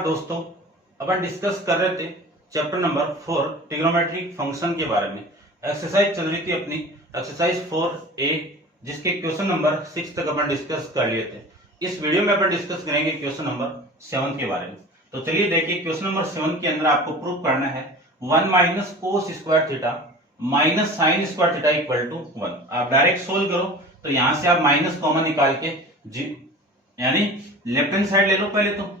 नमस्कार दोस्तों, अपन डिस्कस कर रहे थे चैप्टर नंबर 4 ट्रिग्नोमेट्रिक फंक्शन के बारे में। एक्सरसाइज चल रही थी अपनी एक्सरसाइज 4A, जिसके क्वेश्चन नंबर 6 तक अपन डिस्कस कर लिए थे। इस वीडियो में अपन डिस्कस करेंगे क्वेश्चन नंबर 7 के बारे में। तो चलिए देखिए, क्वेश्चन नंबर 7 के अंदर आपको प्रूव करना है 1 minus cos square theta minus sine square theta equal to 1। आप डायरेक्ट सोल्व करो तो यहां से आप माइनस कॉमन निकाल के यानी लेफ्ट हैंड साइड ले लो। पहले तो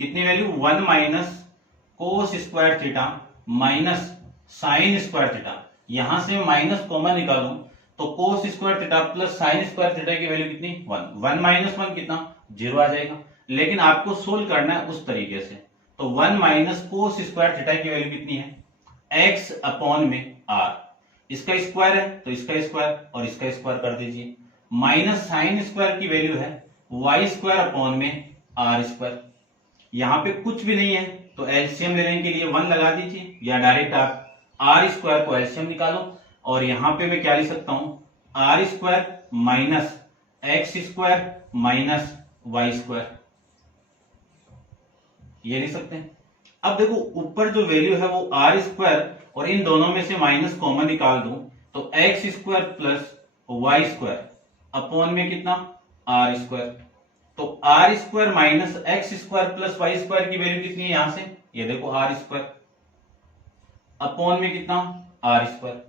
कितनी value 1 minus cos square theta minus sine square theta, यहां से मैं माइनस कॉमन निकालूं तो कोस square theta plus sign square theta की वैल्यू कितनी 1। 1 माइनस 1 कितना 0 आ जाएगा। लेकिन आपको सोल्व करना है उस तरीके से। तो 1 माइनस कोस स्क्वायर थीटा की वैल्यू कितनी है x अपॉन में r। इसका स्क्वायर है तो इसका स्क्वायर और इसका स्क्वायर कर दीजिए। माइनस साइन स्क्वायर की वैल्यू है y स्क्वायर अपॉन में r स्क्वायर। यहां पे कुछ भी नहीं है तो एलसीएम लेने के लिए 1 लगा दीजिए, या डायरेक्ट आप r स्क्वायर को एलसीएम निकालो। और यहां पे मैं क्या लिख सकता हूं r square minus x square minus Y square, ये लिख सकते हैं। अब देखो ऊपर जो वैल्यू है वो r स्क्वायर और इन दोनों में से माइनस कॉमन निकाल दूं तो x square plus Y square upon में कितना r स्क्वायर। तो R square minus x square plus Y square की वैल्यू कितनी है यहां से, ये देखो आर स्क्वायर अपॉन में कितना आर स्क्वायर।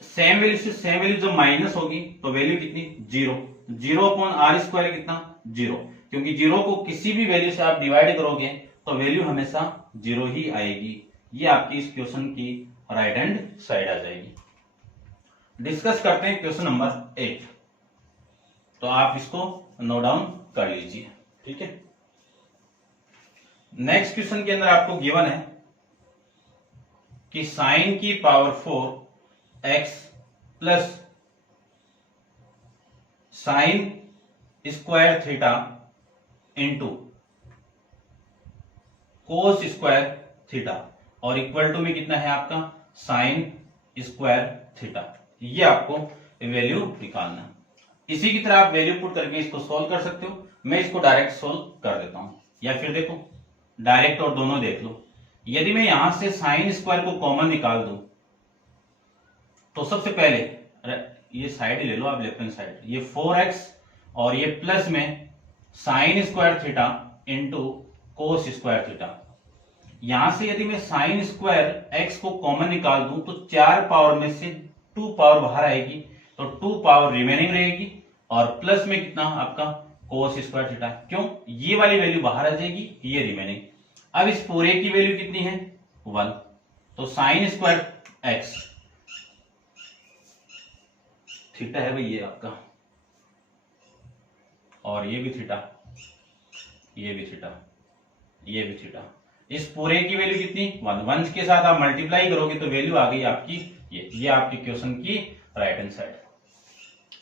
सेम वैल्यू से सेम वैल्यू जब माइनस होगी तो वैल्यू कितनी 0। 0 अपॉन आर स्क्वायर कितना 0, क्योंकि 0 को किसी भी वैल्यू से आप डिवाइड करोगे तो वैल्यू हमेशा 0 ही आएगी। ये आपकी इस क्वेश्चन की राइट हैंड साइड आ जाएगी। डिस्कस करते हैं क्वेश्चन नंबर 8। तो आप इसको नोट डाउन कर लीजिए, ठीक है। नेक्स्ट क्वेश्चन के अंदर आपको गिवन है कि साइन की power 4x plus sign square theta into cos square theta और इक्वल टू में कितना है आपका साइन स्क्वायर थीटा। ये आपको वैल्यू निकालना है। इसी की तरह आप वैल्यू पुट करके इसको सोल्व कर सकते हो। मैं इसको डायरेक्ट सोल्व कर देता हूं, या फिर देखो डायरेक्ट और दोनों देख लो। यदि मैं यहां से साइन स्क्वायर को कॉमन निकाल दूं तो सबसे पहले ये साइड ले लो आप, लेफ्ट हैंड साइड, ये 4x और ये प्लस में sine square theta into cos square theta. यहां से यदि मैं साइन स्क्वायर x को कॉमन निकाल दूं तो 4 पावर में से 2 पावर बाहर आएगी, तो 2 पावर रिमेनिंग रहेगी और प्लस में कितना आपका कोस स्क्वायर थीटा। क्यों, ये वाली वैल्यू बाहर आ जाएगी, ये रिमेनिंग। अब इस पूरे की वैल्यू कितनी है 1, तो साइन स्क्वायर एक्स थीटा है भाई ये आपका, और ये भी थीटा, ये भी थीटा, ये भी थीटा। इस पूरे की वैल्यू कितनी 1। 1 के साथ आप मल्टीप्लाई करोगे तो वैल्यू आ गई आपकी ये आपकी क्वेश्चन की राइट हैंड साइड,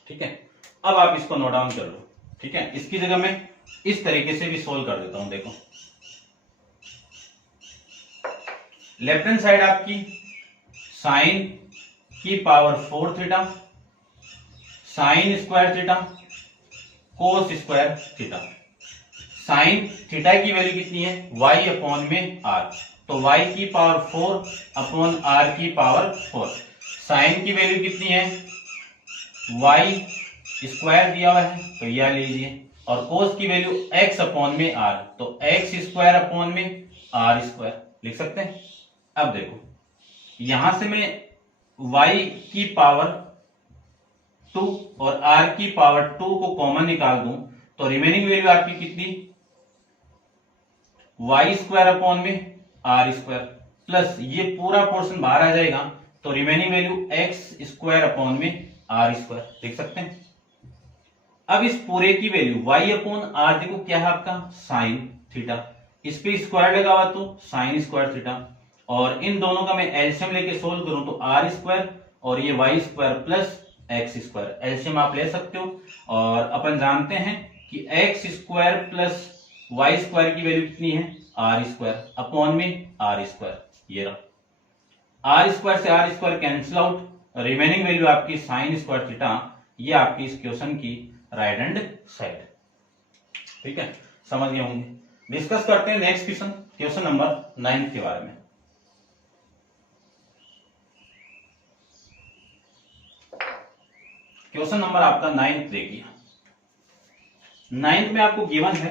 ठीक है। अब आप इसको नोट डाउन कर लो, ठीक है। इसकी जगह मैं इस तरीके से भी सोल्व कर देता हूं। देखो लेफ्ट हैंड साइड आपकी साइन की power 4 theta sine square theta कोस स्क्वायर थीटा। साइन थीटा की वैल्यू कितनी है y अपॉन में r, तो y की पावर 4 अपॉन r की पावर 4। साइन की वैल्यू कितनी है y स्क्वायर दिया हुआ है तो यह लीजिए, और कोस की वैल्यू x अपॉन में r, तो x स्क्वायर अपॉन में r स्क्वायर लिख सकते हैं। अब देखो यहां से मैं y की पावर 2 और r की पावर 2 को कॉमन निकाल दूं तो रिमेनिंग वैल्यू आपकी कितनी y स्क्वायर अपॉन में r स्क्वायर, प्लस ये पूरा पोर्शन बाहर आ जाएगा तो remaining value x square upon में r स्क्वायर लिख सकते हैं। अब इस पूरे की वैल्यू y अपॉन r देखो क्या है आपका साइन थीटा, इस पे स्क्वायर लगा हुआ तो साइन स्क्वायर थीटा, और इन दोनों का मैं एलसीएम लेके सोल्व करूं तो r स्क्वायर और ये y square plus X square, LCM आप ले सकते हो। और अपन जानते हैं कि X square plus Y square की वैल्यू कितनी है आर स्क्वायर अपॉन में आर स्क्वायर। ये रहा आर स्क्वायर से R square cancel out, remaining value आपकी साइन स्क्वायर थीटा। ये आपकी इस क्वेश्चन की राइट हैंड साइड, ठीक है, समझ गए होंगे। डिस्कस करते हैं नेक्स्ट क्वेश्चन, क्वेश्चन नंबर 9 के बारे में। क्वेश्चन नंबर आपका 9 देखिए। 9 में आपको गिवन है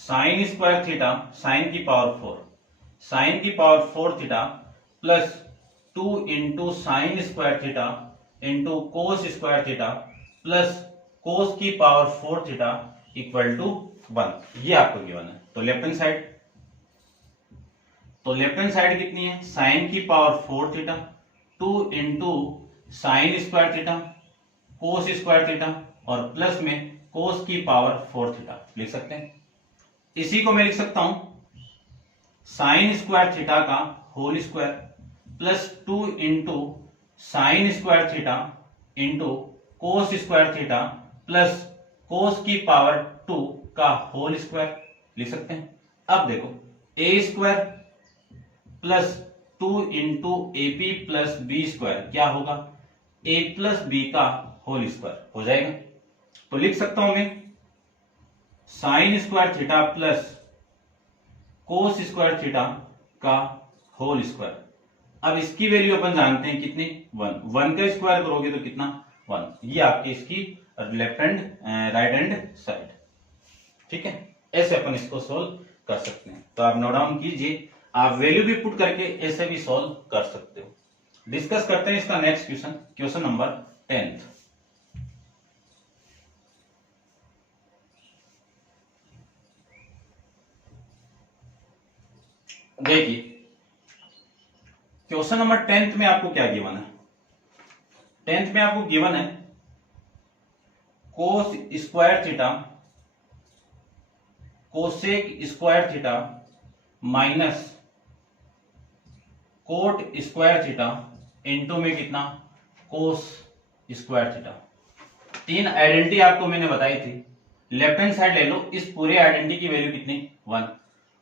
साइन स्क्वायर थीटा साइन की पावर 4, साइन की power 4 theta plus 2 into sine square theta into cos square theta plus cos की पावर 4 थीटा इक्वल टू 1, ये आपको गिवन है। तो लेफ्ट हैंड साइड, कितनी है, साइन की power 4 theta 2 into sine square theta कोस स्क्वायर थीटा और प्लस में कोस की पावर 4 थीटा लिख सकते हैं। इसी को मैं लिख सकता हूं साइन स्क्वायर थीटा का whole square plus 2 into sine square theta into cos square theta plus cos की पावर 2 का होल स्क्वायर लिख सकते हैं। अब देखो a square plus 2 into a b plus b square क्या होगा, ए प्लस बी का होल स्क्वायर हो जाएगा। तो लिख सकता हूं मैं sine square theta plus cos square theta का होल स्क्वायर। अब इसकी वैल्यू अपन जानते हैं कितनी, 1 का स्क्वायर करोगे तो कितना 1, ये आपकी इसकी left hand right hand side. ठीक है, ऐसे अपन इसको सोल्व कर सकते हैं। तो आप नोट डाउन कीजिए, आप वैल्यू भी पुट करके ऐसे भी सॉल्व कर सकते हो। डिस्कस करते हैं इसका नेक्स्ट क्वेश्चन, क्वेश्चन नंबर 10। देखिए क्वेश्चन नंबर 10 में आपको क्या गिवन है, 10 में आपको गिवन है cos square theta cosec square theta minus cot square theta into में कितना कोस स्क्वायर थीटा। 3 आइडेंटिटी आपको मैंने बताई थी। लेफ्ट हैंड साइड ले लो, इस पूरे आइडेंटिटी की वैल्यू कितनी 1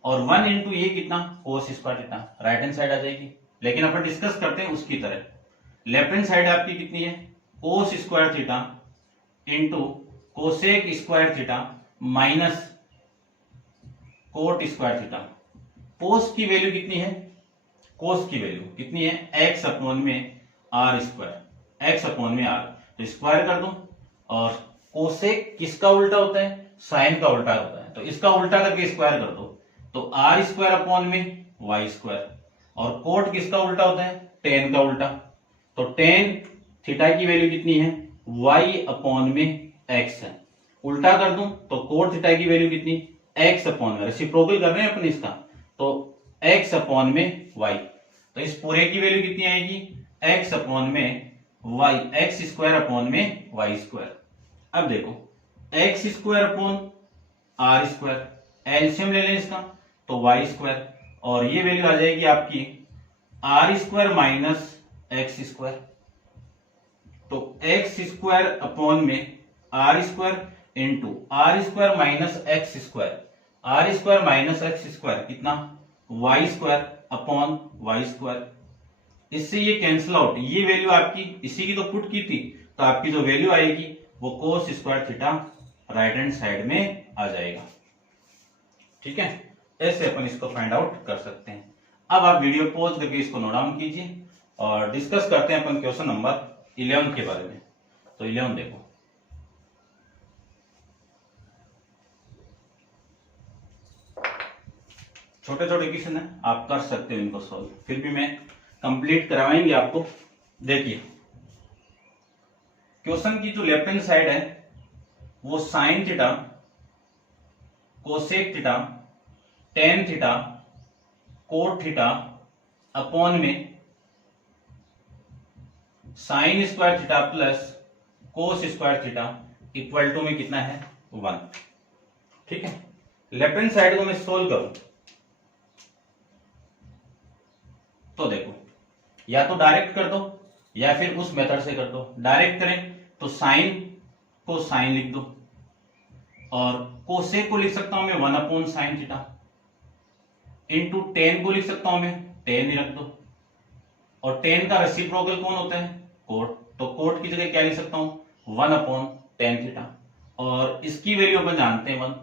और 1 इंटू ये कितना cos square theta, right hand side आ जाएगी। लेकिन अपन डिस्कस करते हैं उसकी तरह। लेफ्ट हैंड साइड आपकी कितनी है cos square theta into cosec square theta minus cot square theta. Cos की वैल्यू कितनी है, कोस की वैल्यू कितनी है एक्स अपॉन में आर स्क्वायर, एक्स अपॉन में आर, तो स्क्वायर कर दूं। और कोसेक किसका उल्टा होता है, साइन का उल्टा होता है, तो इसका उल्टा करके स्क्वायर कर दो तो आर स्क्वायर अपॉन में वाई स्क्वायर। और कोट किसका उल्टा होता है, टेन का उल्टा, तो टेन थीटा की वैल्यू कितनी है वाई अपॉन में एक्स है। उल्टा कर दूं तो कोट थीटा की वैल्यू कितनी एक्स अपॉन में, रेसिप्रोकल कर रहे हैं अपन इसका, तो एक्स अपॉन में वाई। तो इस पूरे की वैल्यू कितनी आएगी एक्स अपॉन में वाई, एक्स स्क्वायर अपॉन में वाई स्क्वायर। अब देखो X square upon R square, LCM ले लें इसका तो वाई स्क्वायर, और ये वैल्यू आ जाएगी आपकी r square minus x square. तो एक्स स्क्वायर अपॉन में are square into r square minus x square, r square minus x square कितना y square upon y square. इससे ये कैंसिल आउट, ये वैल्यू आपकी इसी की तो पुट की थी, तो आपकी जो वैल्यू आएगी वो कोस square theta right hand side में आ जाएगा। ठीक है, ऐसे अपन इसको फाइंड आउट कर सकते हैं। अब आप वीडियो पॉज करके इसको नोट डाउन कीजिए और डिस्कस करते हैं अपन क्वेश्चन नंबर 11 के बारे में। तो 11 देखो, छोटे छोटे क्वेश्चन है, आप कर सकते हो इनको सॉल्व, फिर भी मैं कंप्लीट करवाएंगे आपको। देखिए क्वेश्चन की जो लेफ्ट हैंड साइड है वो sine theta cosec theta tan theta cot theta upon में sine square theta plus cos square theta equal to में कितना है 1। ठीक है, लेफ्ट हैंड साइड को मैं सोल्व करूं तो देखो या तो डायरेक्ट कर दो या फिर उस मेथड से कर दो। डायरेक्ट करें तो साइन को साइन लिख दो और कोसेक को लिख सकता हूं मैं 1 upon sine theta, into ten को लिख सकता हूं मैं टेन ही रख दो, और टेन का रेसिप्रोकल कौन होता है कोट, तो कोट की जगह क्या लिख सकता हूं 1 अपॉन टेन थीटा। और इसकी वैल्यू अपन जानते हैं 1,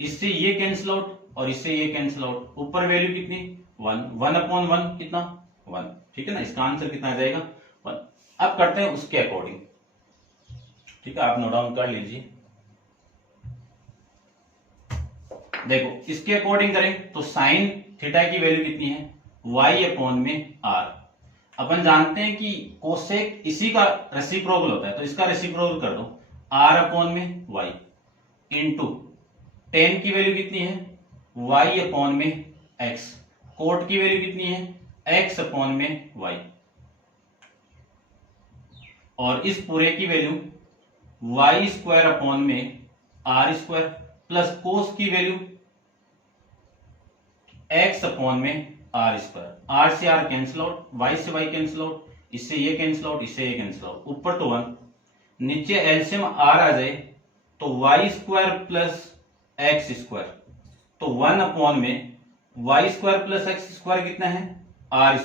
इससे ये कैंसिल आउट और इससे ये कैंसिल आउट, ऊपर वैल्यू कितनी 1, 1/1 कितना 1, ठीक है ना, इसका आंसर कितना आ जाएगा 1। अब करते हैं उसके अकॉर्डिंग, ठीक है, आप नोट डाउन कर लीजिए। देखो इसके अकॉर्डिंग करें तो साइन थीटा की वैल्यू कितनी है y/r। अपन जानते हैं कि कोसेक इसी का रेसिप्रोकल होता है, तो इसका रेसिप्रोकल कर दो r/y इंटू टेन की वैल्यू कितनी है y/x, कोट की वैल्यू कितनी है x/y, और इस पूरे की वैल्यू y² प्लस कोस की वैल्यू x/r², r से r कैंसिल आउट, y से y कैंसिल आउट, इससे ये कैंसिल आउट, इससे ये कैंसिल आउट, ऊपर तो 1, नीचे एलसीएम r आ जाए तो y² प्लस x², तो 1/y² प्लस x² कितना है r²,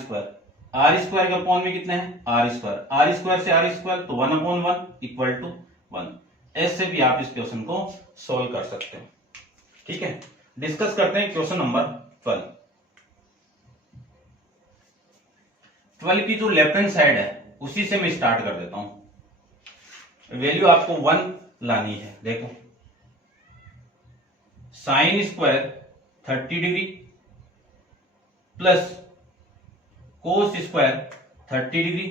r² के अपॉन में कितना है r² से r² तो 1/1 इक्वल टू 1। ऐसे भी आप इस क्वेश्चन को सॉल्व कर सकते हैं, ठीक है। डिस्कस करते हैं क्वेश्चन नंबर 12 की जो लेफ्ट हैंड साइड है उसी से मैं स्टार्ट कर देता हूं। वैल्यू आपको 1 लानी है। देखो sine square 30 degree plus cos square 30 degree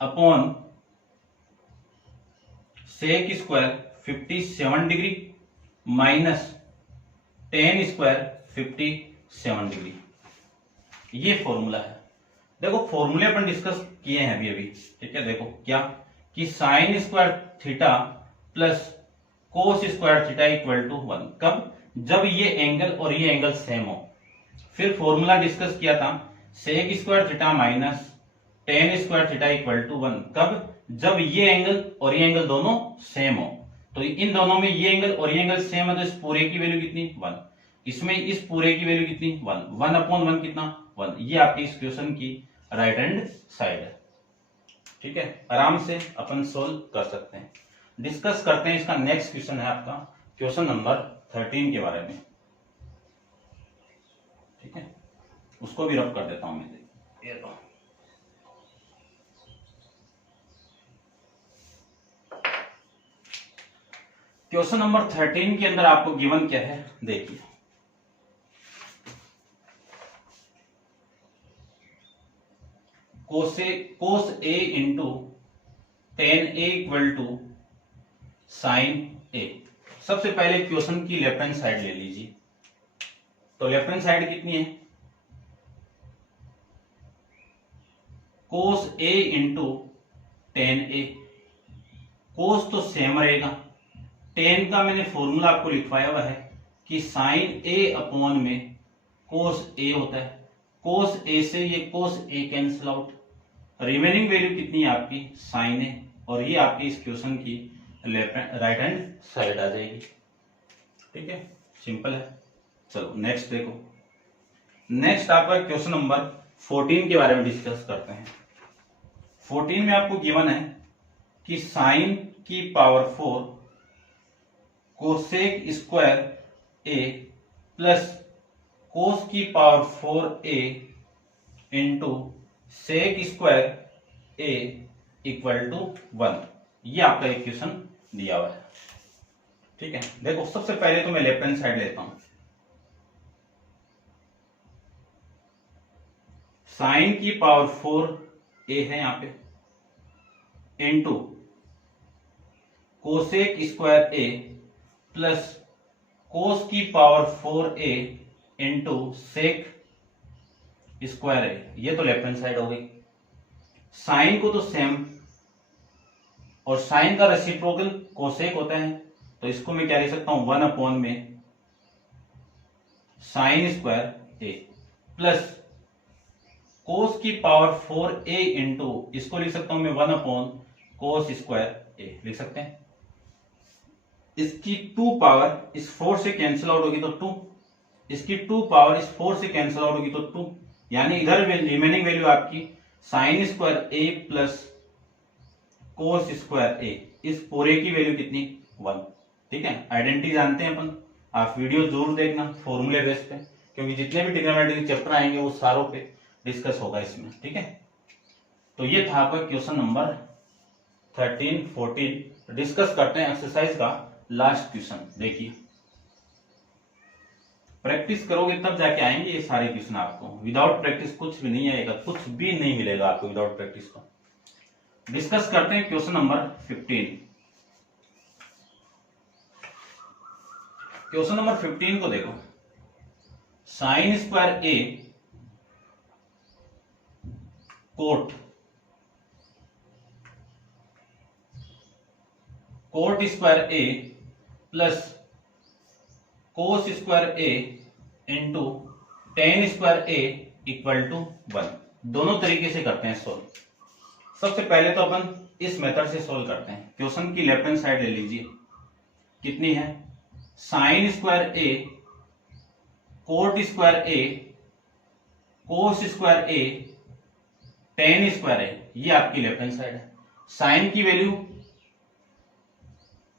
upon sec square 57 degree minus tan square 57 degree, ये फॉर्मूला है। देखो फॉर्मूले अपन डिस्कस किए हैं अभी, ठीक है। देखो क्या कि sine square theta plus cos square theta equal to 1, कब, जब ये एंगल और ये एंगल सेम हो। फिर फॉर्मूला डिस्कस किया था sec square theta minus tan square theta equal to 1, कब, जब ये एंगल और ये एंगल दोनों सेम हो। तो इन दोनों में ये एंगल और ये एंगल सेम है, तो इस पूरे की वैल्यू कितनी 1, इसमें इस पूरे की वैल्यू कितनी 1, 1/1 कितना 1। ये आपकी इस क्वेश्चन की राइट हैंड साइड है, ठीक है। आराम से अपन सोल्व कर सकते हैं। डिस्कस करते हैं इसका नेक्स्ट क्वेश्चन है आपका क्वेश्चन नंबर 13 के बारे में, ठीक है। उसको भी रब कर देता हूं मैं, ये लो। क्वेश्चन नंबर 13 के अंदर आपको गिवन क्या है देखिए। Cos a into tan a equal to sine a. सबसे पहले क्वेश्चन की लेफ्ट हैंड साइड ले लीजिए। तो लेफ्ट हैंड साइड कितनी है कोस ए इंटू टेन ए। कोस तो सेम रहेगा, टेन का मैंने फॉर्मूला आपको लिखवाया हुआ है कि साइन ए अपॉन में कोस ए होता है। कोस ए से ये कोस ए कैंसिल आउट, रिमेनिंग वैल्यू कितनी है आपकी साइन ए, और ये आपकी इस क्वेश्चन की राइट हैंड साइड आ जाएगी, ठीक है। सिंपल है। चलो नेक्स्ट देखो। नेक्स्ट आपका क्वेश्चन नंबर 14 के बारे में डिस्कस करते हैं। 14 में आपको गिवन है कि साइन की पावर 4 कोसेक स्क्वायर ए प्लस कोस की power 4a into sec square A equal to 1। ये आपका एक क्वेश्चन दिया हुआ है, ठीक है। देखो सबसे पहले तो मैं लेफ्ट हैंड साइड लेता हूं। साइन की पावर 4a है यहां पे इंटू कोसेक स्क्वायर ए प्लस कोस की power 4a into sec square a. ये तो लेफ्ट हैंड साइड हो गई। साइन को तो सेम, और साइन का रेसिप्रोकल कोसेक होता है, तो इसको मैं क्या लिख सकता हूं 1 अपॉन में साइन स्क्वायर ए प्लस कोस की पावर 4a इंटू, इसको लिख सकता हूं मैं 1 अपॉन कोस स्क्वायर ए लिख सकते हैं। इसकी 2 पावर इस 4 से कैंसिल आउट होगी तो 2, इसकी 2 पावर इस 4 से कैंसिल आउट होगी तो 2, यानी इधर रिमेनिंग वैल्यू आपकी साइन स्क्वायर ए प्लस कोस स्क्वायर ए, इस पूरे की वैल्यू कितनी 1। ठीक है, आइडेंटिटी जानते हैं अपन, आप वीडियो जरूर देखना फॉर्मूले बेस पे, क्योंकि जितने भी ट्रिग्नोमेट्री चैप्टर आएंगे वो सारों पे डिस्कस होगा इसमें। ठीक है, तो ये था आपका क्वेश्चन नंबर 13, 14। डिस्कस करते हैं एक्सरसाइज का लास्ट क्वेश्चन। देखिए, प्रैक्टिस करोगे तब जाके आएंगे ये सारे क्वेश्चन आपको, विदाउट प्रैक्टिस कुछ भी नहीं आएगा, कुछ भी नहीं मिलेगा आपको विदाउट प्रैक्टिस का। डिस्कस करते हैं क्वेश्चन नंबर 15। क्वेश्चन नंबर 15 को देखो, sine square A cot square A plus cos square A into tan square A equal to 1। दोनों तरीके से करते हैं सोल्व। सबसे पहले तो अपन इस मेथड से सोल्व करते हैं। क्वेश्चन की लेफ्ट हैंड साइड ले लीजिए, कितनी है, sign square A cot square A cos square A ten square a, ये आपकी लेफ्ट हैंड साइड है। साइन की वैल्यू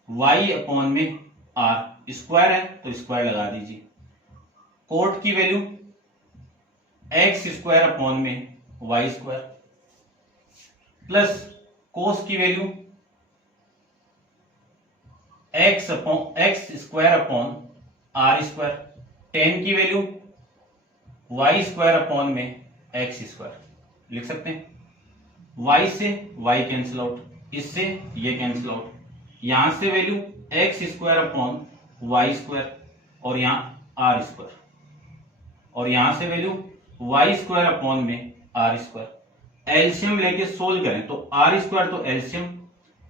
y अपॉन में r, स्क्वायर है तो स्क्वायर लगा दीजिए। कोट की वैल्यू x स्क्वायर अपॉन में y स्क्वायर, प्लस कोस की value x square upon r square, ten की वैल्यू y स्क्वायर अपॉन में x स्क्वायर। लिख सकते हैं y से y कैंसिल आउट, इससे ये कैंसिल आउट, यहां से value x square upon y square और यहां r स्क्वायर, और यहां से वैल्यू y स्क्वायर अपॉन में r स्क्वायर। एलसीएम लेके सोल्व करें तो r स्क्वायर तो एलसीएम,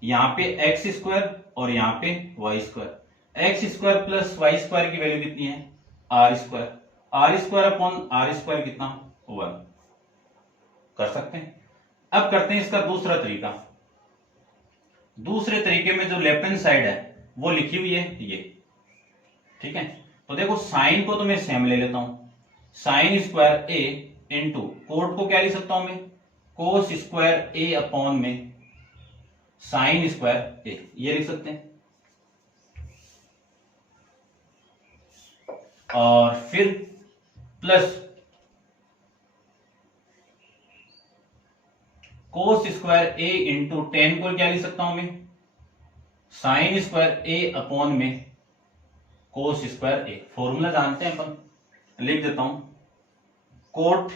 यहां पे x स्क्वायर और यहां पे y square. x square plus y square की वैल्यू कितनी है, r square upon r square कितना 1। कर सकते हैं। अब करते हैं इसका दूसरा तरीका। दूसरे तरीके में जो लेफ्ट हैंड साइड है वो लिखी हुई है ये। ठीक है, तो देखो साइन को तो मैं सेम ले लेता हूं, sine square A into coat को क्या लिख सकता हूं मैं, कोस स्क्वायर ए अपॉन में साइन स्क्वायर ए, ये लिख सकते हैं। और फिर plus cos square A into ten को क्या लिख सकता हूं मैं, साइन स्क्वायर ए अपॉन में कोस स्क्वायर ए। फॉर्मूला जानते हैं अपन, लिख देता हूं। कोट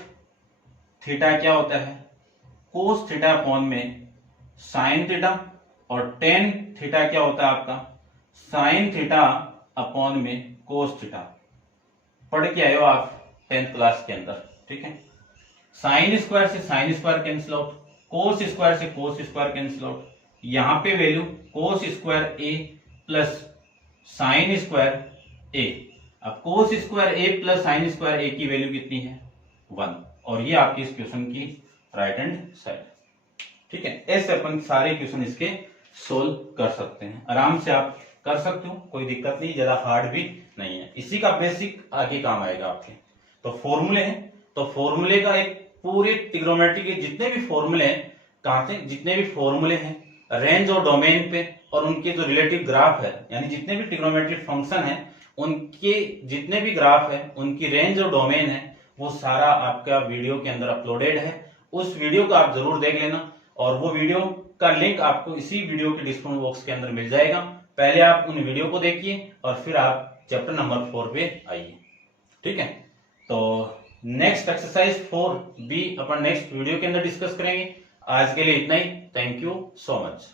थीटा क्या होता है, कोस थीटा अपॉन में साइन थीटा, और टेन थीटा क्या होता है आपका, साइन थीटा अपॉन में कोस थीटा। पढ़ के आए हो आप 10th क्लास के अंदर। ठीक है, साइन स्क्वायर से sine square cancel out, cos square से कोस स्क्वायर कैंसिल आउट, यहां पे वैल्यू कोस स्क्वायर ए प्लस साइन स्क्वायर ए। अब कोस स्क्वायर ए प्लस साइन स्क्वायर ए की वैल्यू कितनी है 1, और ये आपकी इस क्वेश्चन की राइट हैंड साइड। ठीक है, ऐसे अपन सारे क्वेश्चन इसके सोल्व कर सकते हैं, आराम से आप कर सकते हो, कोई दिक्कत नहीं, ज्यादा हार्ड भी नहीं है। इसी का बेसिक आगे काम आएगा आपके। तो फॉर्मूले हैं, तो फॉर्मूले का एक पूरे ट्रिग्नोमेट्री के जितने भी फॉर्मूले हैं, कहां से, जितने भी फॉर्मूले हैं रेंज और डोमेन पे, और उनके जो रिलेटिव ग्राफ है, यानी जितने भी ट्रिग्नोमेट्रिक फंक्शन है उनके जितने भी ग्राफ है, उनकी रेंज और डोमेन है, वो सारा आपका वीडियो के अंदर अपलोडेड है। उस वीडियो को आप जरूर देख लेना, और वो वीडियो का लिंक आपको इसी वीडियो के डिस्क्रिप्शन बॉक्स के अंदर मिल जाएगा। पहले आप उन वीडियो को देखिए और फिर आप चैप्टर नंबर 4 पे आइए। ठीक है, तो नेक्स्ट एक्सरसाइज 4B अपन नेक्स्ट वीडियो के अंदर डिस्कस करेंगे। आज के लिए इतना ही। Thank you so much.